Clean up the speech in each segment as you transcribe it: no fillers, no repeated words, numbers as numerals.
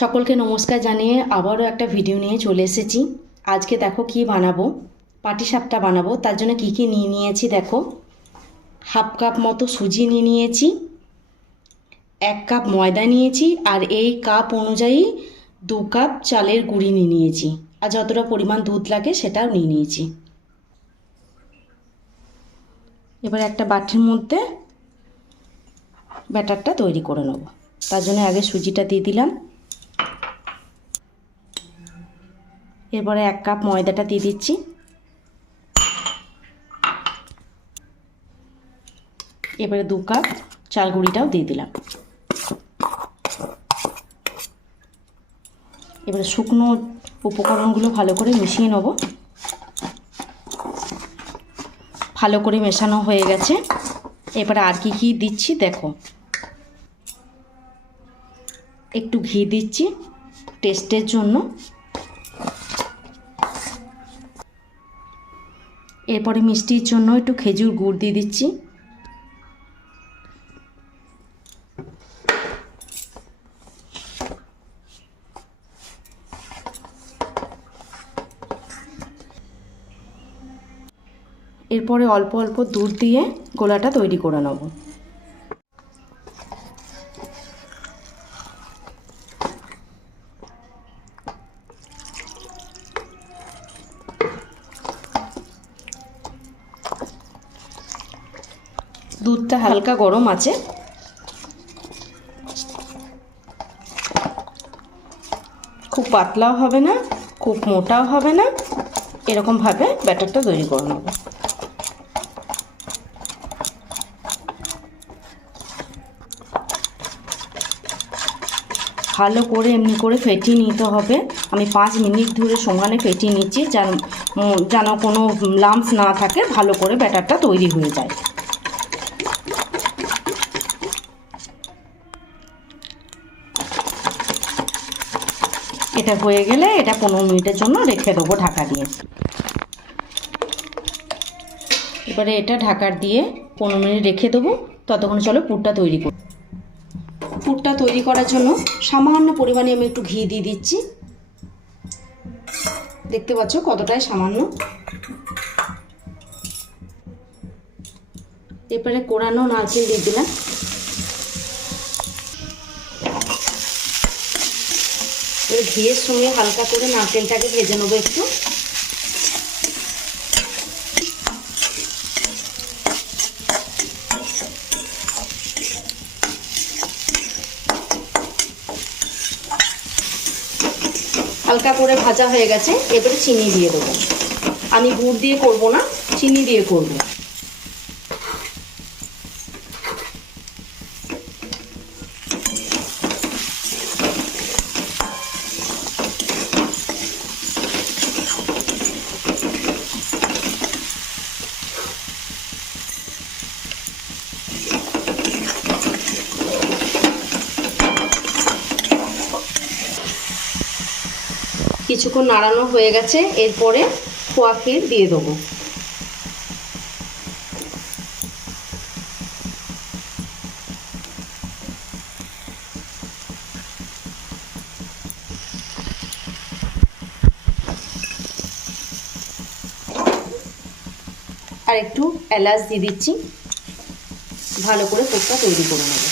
সকলকে নমস্কার জানিয়ে আবারও একটা ভিডিও নিয়ে চলে এসেছি। আজকে দেখো কি বানাবো, পাটিসাপটা বানাবো। তার জন্য কি কি নিয়ে নিয়েছি দেখো। হাফ কাপ মতো সুজি নিয়ে নিয়েছি, 1 কাপ ময়দা নিয়েছি, আর এই কাপ অনুযায়ী 2 কাপ চালের গুঁড়ি নিয়ে নিয়েছি, আর যতটা পরিমাণ দুধ লাগে সেটাও নিয়ে নিয়েছি। এবার একটা বাটির মধ্যে ব্যাটারটা তৈরি করে নেব। তার জন্য আগে সুজিটা দিয়ে দিলাম, এরপরে 1 কাপ ময়দাটা দিয়ে দিচ্ছি, এবারে 2 কাপ চাল গুঁড়িটাও দিয়ে দিলাম। এবারে শুকনো উপকরণগুলো ভালো করে মিশিয়ে নেব। ভালো করে মেশানো হয়ে গেছে। এবারে আর কি কি দিচ্ছি দেখো। একটু ঘি দিচ্ছি টেস্টের জন্য, এরপরে মিষ্টির জন্য একটু খেজুর গুড় দিয়ে দিচ্ছি, এরপরে অল্প অল্প দুধ দিয়ে গোলাটা তৈরি করে নেব। দুধটা হালকা গরম আছে, খুব পাতলাও হবে না, খুব মোটাও হবে না, এরকমভাবে ব্যাটারটা তৈরি করে নেব। ভালো করে এমনি করে ফেটিয়ে নিতে হবে। আমি 5 মিনিট ধরে সমানে ফেটিয়ে নিচ্ছি, যেন কোনো লাম্পস না থাকে, ভালো করে ব্যাটারটা তৈরি হয়ে যায়। এটা হয়ে গেলে এটা 15 মিনিটের জন্য রেখে দেবো ঢাকা দিয়ে। এবারে এটা ঢাকা দিয়ে 15 মিনিট রেখে দেবো। ততক্ষণ চলো পুরটা তৈরি করি। পুরটা তৈরি করার জন্য সামান্য পরিমাণে আমি একটু ঘি দিয়ে দিচ্ছি। দেখতে পাচ্ছ কতটাই সামান্য। এরপরে কোরানো নারকেল দিয়ে দিলাম। এবার ঘিয়ের সঙ্গে হালকা করে নারকেলটাকে ভেজে নেবো একটু। হালকা করে ভাজা হয়ে গেছে, এবারে চিনি দিয়ে দেবো। আমি গুড় দিয়ে করব না, চিনি দিয়ে করব। কিছুক্ষণ নাড়ানো হয়ে গেছে, এরপরে খোয়া ক্ষীর দিয়ে দেবো। আর একটু এলাচ দিয়ে দিচ্ছি। ভালো করে পুরটা তৈরি করে নেব।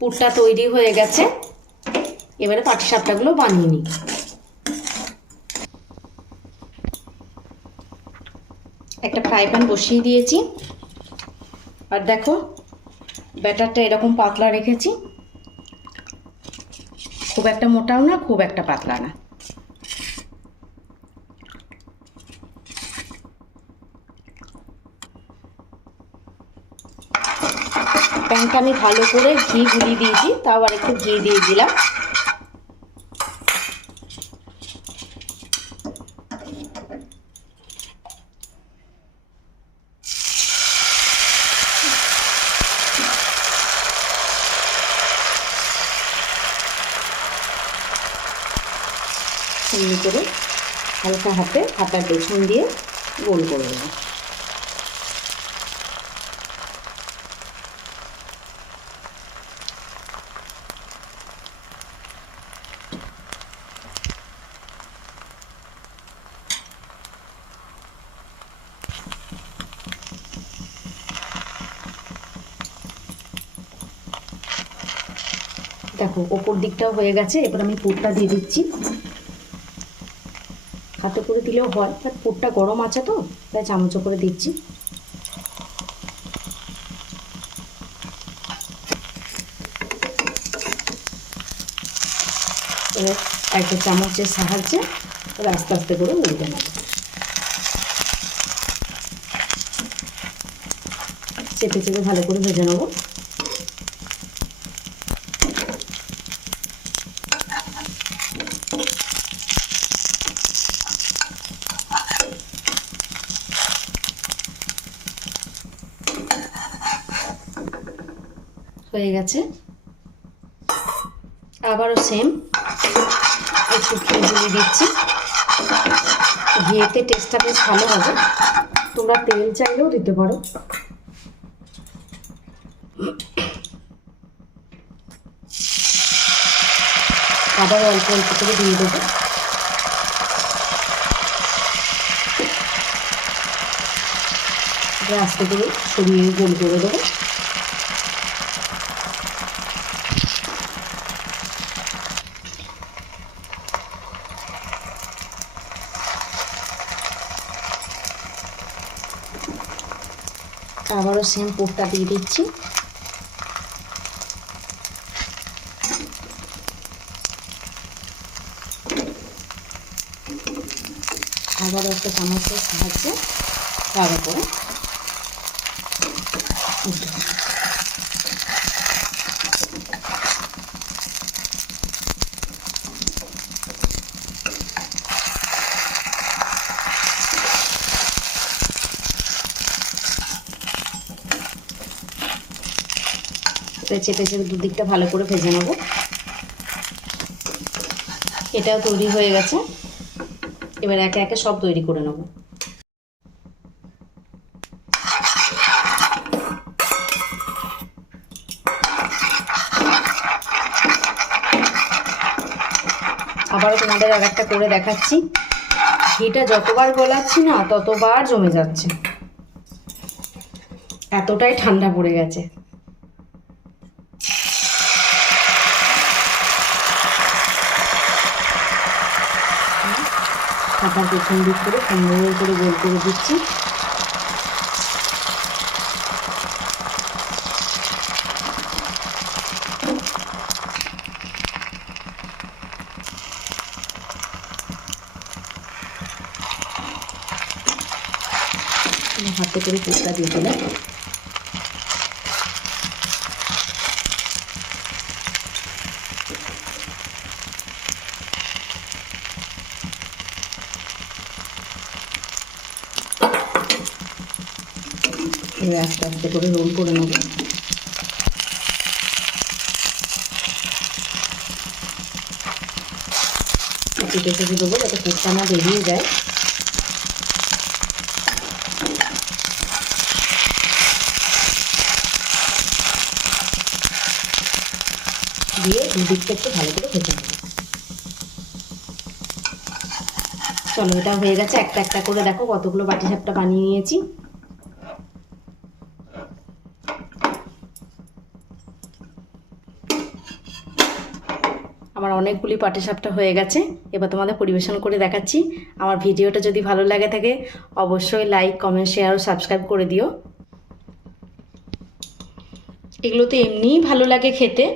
পুরটা তৈরি হয়ে গেছে, এবারে পাটিসাপটাগুলো বানিয়ে নিই। একটা ফ্রাই প্যান বসিয়ে দিয়েছি, আর দেখো ব্যাটারটা এরকম পাতলা রেখেছি, খুব একটা মোটাও না, খুব একটা পাতলা না। প্যানটা আমি ভালো করে ঘি গুলিয়ে দিয়েছি, তাও আর একটু ঘি দিয়ে দিলাম। এমনি করে হালকা হাতে হাতার পেছন দিয়ে গোল করে দেবো। দেখো ওপর দিকটাও হয়ে গেছে, এবার আমি পুরটা দিয়ে দিচ্ছি। হাতে করে দিলেও হয়, বাট পুরটা গরম আছে তো তাই চামচ করে দিচ্ছি। এবার একটা চামচের সাহায্যে আস্তে আস্তে করে উল্টে নেব। চেপে চেপে ভালো করে ভেজে নেব। হয়ে গেছে। আবারও সেম একটু ঘি দিয়ে দিচ্ছি। ঘিয়েতে টেস্টটা বেশ ভালো হবে, তোমরা তেল চাইলেও দিতে পারো। আবার অল্প অল্প করে দিয়ে দেবো। আস্তে করে সরিয়ে গোল করে দেবো। আবারও সেম পুরটা দিয়ে দিচ্ছি। আবারও একটা চামচের সাহায্যে ভালো করে চেপে চেপে দুদিকটা ভালো করে ভেজে নেব। এটাও তৈরি হয়ে গেছে। এবার একে একে সব তৈরি করে নেব। আবারও তোমাদের আর একটা করে দেখাচ্ছি। ঘিটা যতবার গলাচ্ছি না ততবার জমে যাচ্ছে, এতটাই ঠান্ডা পড়ে গেছে। হাতার পেছন দিক করে সুন্দর করে গোল করে দিচ্ছি। হাতে করে পুরটা দিয়ে দিলাম। এবার আস্তে আস্তে করে রোল করে নেব। চেপে চেপে দেবো যাতে পুরটা না বেরিয়ে যায়। দিয়ে দুদিকটা একটু ভালো করে ভেজে নেব। চলো, এটা হয়ে গেছে। একটা একটা করে দেখো কতগুলো পাটিসাপটা বানিয়ে নিয়েছি। আমার অনেকগুলি পাটিসাপটা হয়ে গেছে। এবার তোমাদের পরিবেশন করে দেখাচ্ছি। আমার ভিডিওটা যদি ভালো লাগে থাকে অবশ্যই লাইক, কমেন্ট, শেয়ার ও সাবস্ক্রাইব করে দিও। এগুলো তো এমনিই ভালো লাগে খেতে।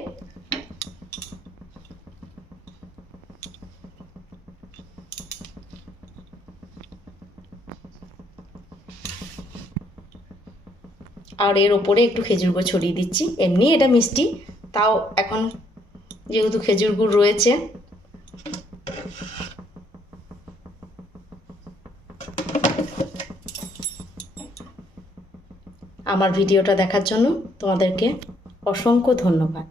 আর এর ওপরে একটু খেজুর গুড় ছড়িয়ে দিচ্ছি। এমনি এটা মিষ্টি, তাও এখন যেহেতু খেজুর গুড় রয়েছে। আমার ভিডিওটা দেখার জন্য তোমাদেরকে অসংখ্য ধন্যবাদ।